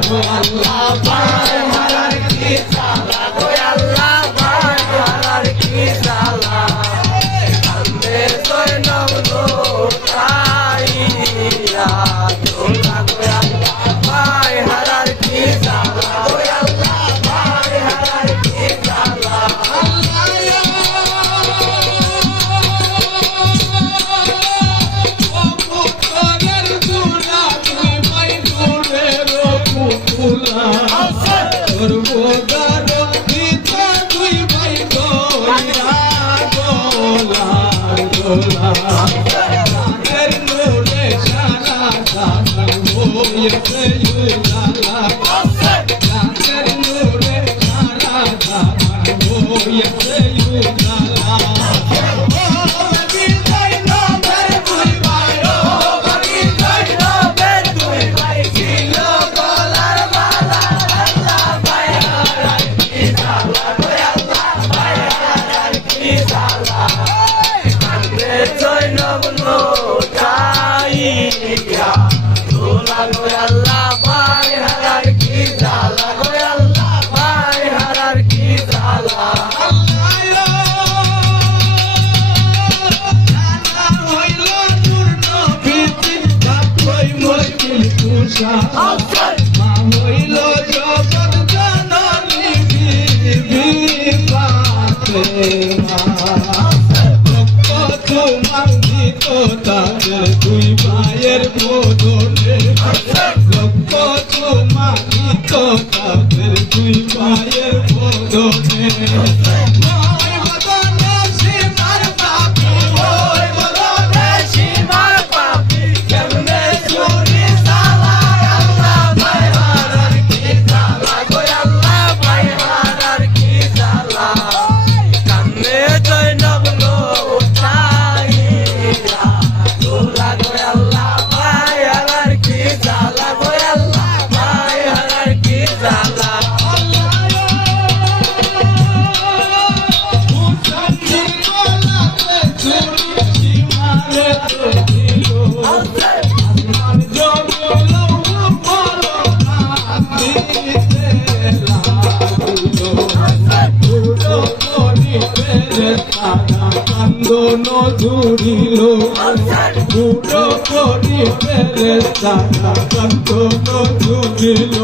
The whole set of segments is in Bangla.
গো আল্লাহ ভাই হারার কি জ্বালা গো আল্লাহ ভাই হারার কি জ্বালা কান্দে জয়নব লুটাইয়া দোলা গো আল্লাহ ভাই হারার কি জ্বালা গো আল্লাহ ভাই হারার কি জ্বালা জয়নব লুটাইয়া দোলা গো আল্লাহ ভাই হারার কি জ্বালা গো আল্লাহ ভাই হারার কি জ্বালা হইল জগৎ জননী তোমার দিত তাদের দুই ভাইয়ের বোধনে লক্ষ তোমার দিত তাদের দুই ভাইয়ের বোধনে জুড়িল বুড়ো করি ফেরে সারা কন্দন জুড়িল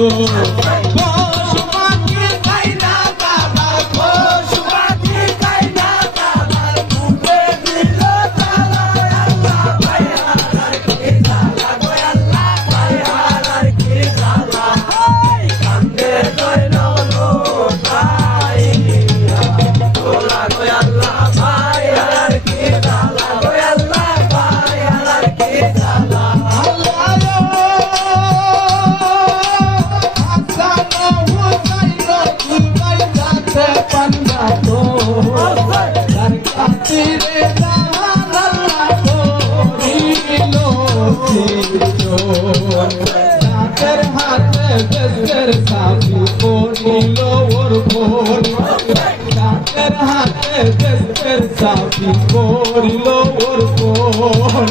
সাথী করিল ওর ফোন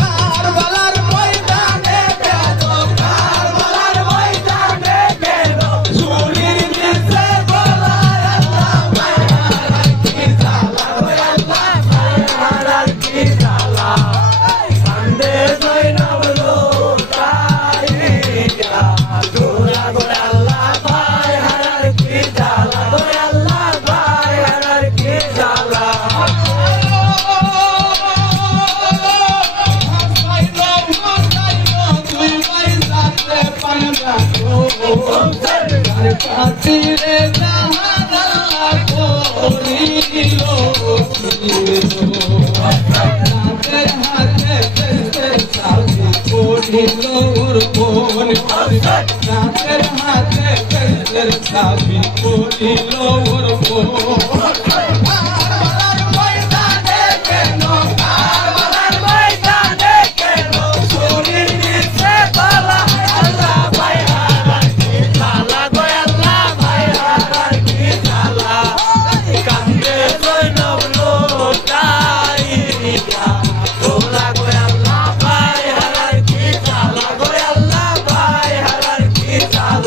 কারবালার ময়দানে গেল কারবালার ময়দানে গেল চুরির নিচে গলা আল্লাহ ভাই হারার কি জ্বালা আল্লাহ ভাই হারার কি জ্বালা কান্দে জয়নব লুটাইয়া দোলা গো আল্লাহ ভাই হারার কি জ্বালা আল্লাহ ভাই হারার কি জ্বালা কাতিরে জাহারা করিল হাতে হাতে সাথী করিল ওর ফোন হাতে হাতে সাথী করিল ওর ফোন জ্বালা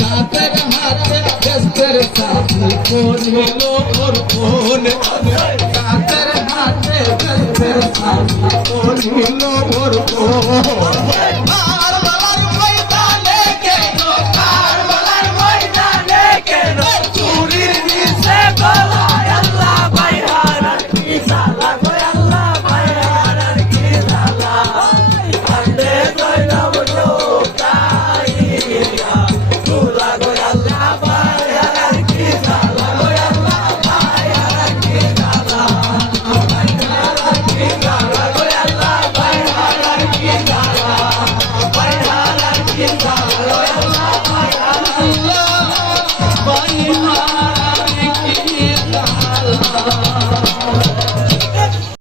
সাথের হাতে ব্যস্তের সাথী করিল ওর বোন সাথের হাতে ব্যস্তের সাথী করিল ওর বোন